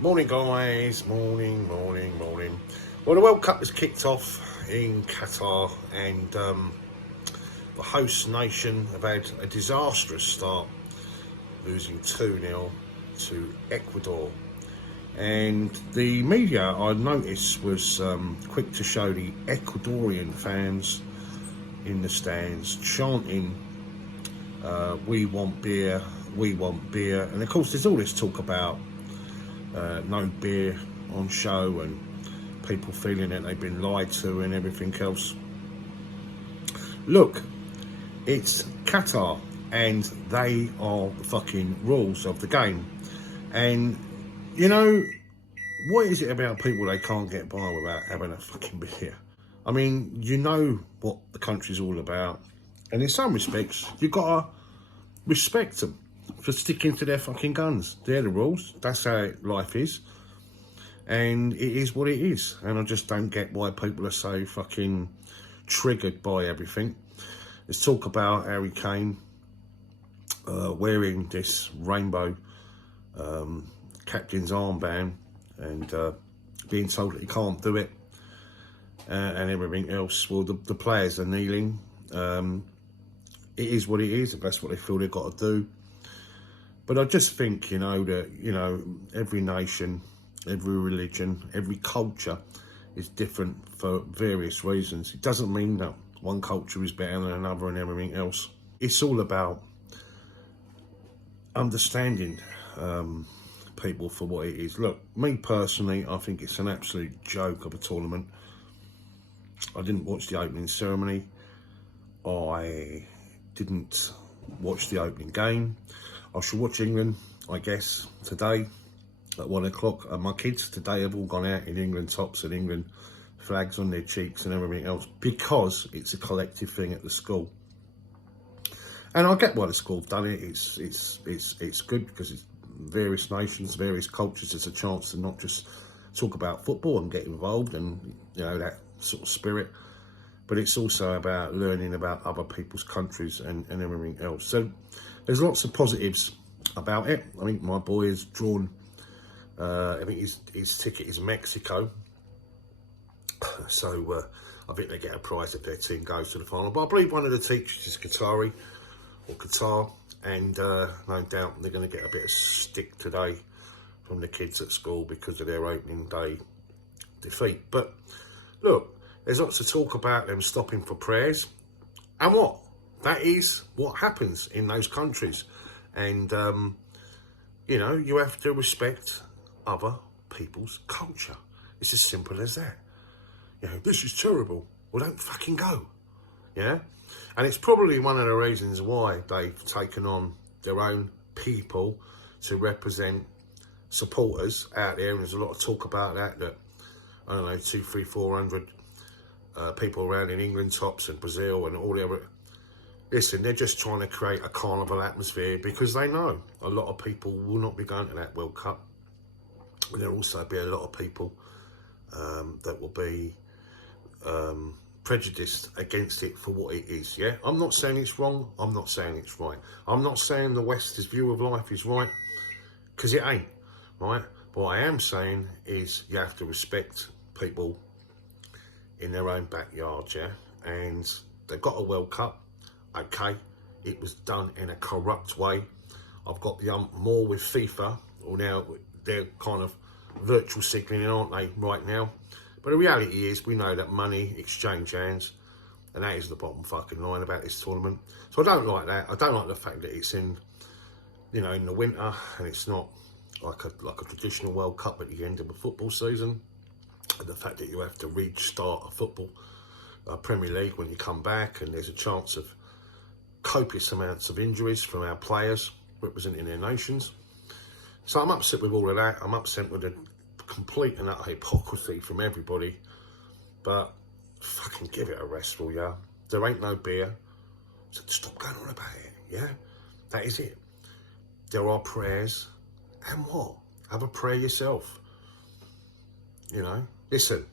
Morning, guys. Morning. Well, the World Cup has kicked off in Qatar, and the host nation have had a disastrous start, losing 2-0 to Ecuador. And the media, I noticed, was quick to show the Ecuadorian fans in the stands chanting, "We want beer, we want beer." And of course, there's all this talk about no beer on show and people feeling that they've been lied to and everything else. Look, it's Qatar and they are the fucking rules of the game. And you know, what is it about people they can't get by without having a fucking beer? I mean, you know what the country's all about, and in some respects, you've got to respect them for sticking to their fucking guns. They're the rules. That's how life is. And it is what it is. And I just don't get why people are so fucking triggered by everything. Let's talk about Harry Kane wearing this rainbow captain's armband and being told that he can't do it and everything else. Well, the players are kneeling. It is what it is, if that's what they feel they've got to do. But I just think, that, every nation, every religion, every culture is different for various reasons. It doesn't mean that one culture is better than another and everything else. It's all about understanding people for what it is. Look, me personally, I think it's an absolute joke of a tournament. I didn't watch the opening ceremony. I didn't watch the opening game. I shall watch England, I guess, today at 1 o'clock. And my kids today have all gone out in England tops and England flags on their cheeks and everything else because it's a collective thing at the school. And I get why the school have done it. It's good because it's various nations, various cultures. It's a chance to not just talk about football and get involved and, that sort of spirit. But it's also about learning about other people's countries and everything else. So there's lots of positives about it. I think my boy has drawn, I think his ticket is Mexico. So I think they get a prize if their team goes to the final. But I believe one of the teachers is Qatari or Qatar. And no doubt they're going to get a bit of stick today from the kids at school because of their opening day defeat. But look, there's lots of talk about them stopping for prayers. And what? That is what happens in those countries. And, you have to respect other people's culture. It's as simple as that. This is terrible. Well, don't fucking go. Yeah? And it's probably one of the reasons why they've taken on their own people to represent supporters out there. And there's a lot of talk about that, I don't know, 200, 300, 400 people around in England tops and Brazil and all the other. Listen, they're just trying to create a carnival atmosphere because they know a lot of people will not be going to that World Cup. And there'll also be a lot of people that will be prejudiced against it for what it is. Yeah, I'm not saying it's wrong. I'm not saying it's right. I'm not saying the West's view of life is right, because it ain't, right? But what I am saying is you have to respect people in their own backyard, yeah? And they've got a World Cup, okay? It was done in a corrupt way. I've got the more with FIFA, or now they're kind of virtual signalling, aren't they, right now? But the reality is, we know that money exchange hands, and that is the bottom fucking line about this tournament. So I don't like that. I don't like the fact that it's in, in the winter, and it's not like a traditional World Cup at the end of a football season. And the fact that you have to restart a football Premier League when you come back, and there's a chance of copious amounts of injuries from our players representing their nations. So I'm upset with all of that. I'm upset with the complete and utter hypocrisy from everybody. But fucking give it a rest, will ya? There ain't no beer. So stop going on about it, yeah? That is it. There are prayers. And what? Have a prayer yourself. Listen,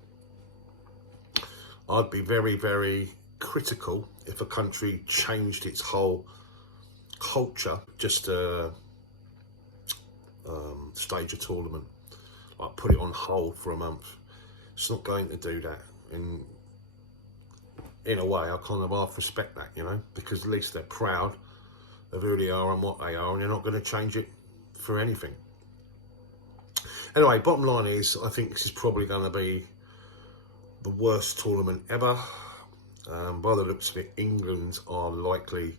I'd be very, very critical if a country changed its whole culture just to stage a tournament. like put it on hold for a month. It's not going to do that. And in a way, I kind of half respect that, you know, because at least they're proud of who they are and what they are, and they're not going to change it for anything. Anyway, bottom line is, I think this is probably going to be the worst tournament ever. By the looks of it, England are likely,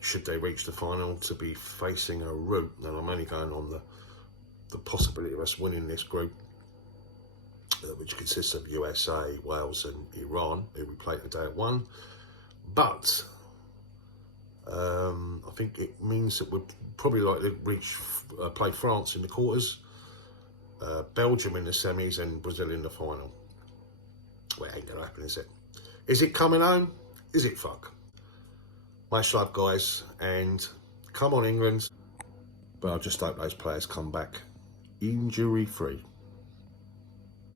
should they reach the final, to be facing a route, and I'm only going on the possibility of us winning this group, which consists of USA, Wales and Iran, who we play today at 1. But I think it means that we're probably likely to play France in the quarters, Belgium in the semis and Brazil in the final. Well, it ain't gonna happen, is it? Is it coming home? Is it fuck? Much love, guys, and come on, England. But I just hope those players come back injury-free.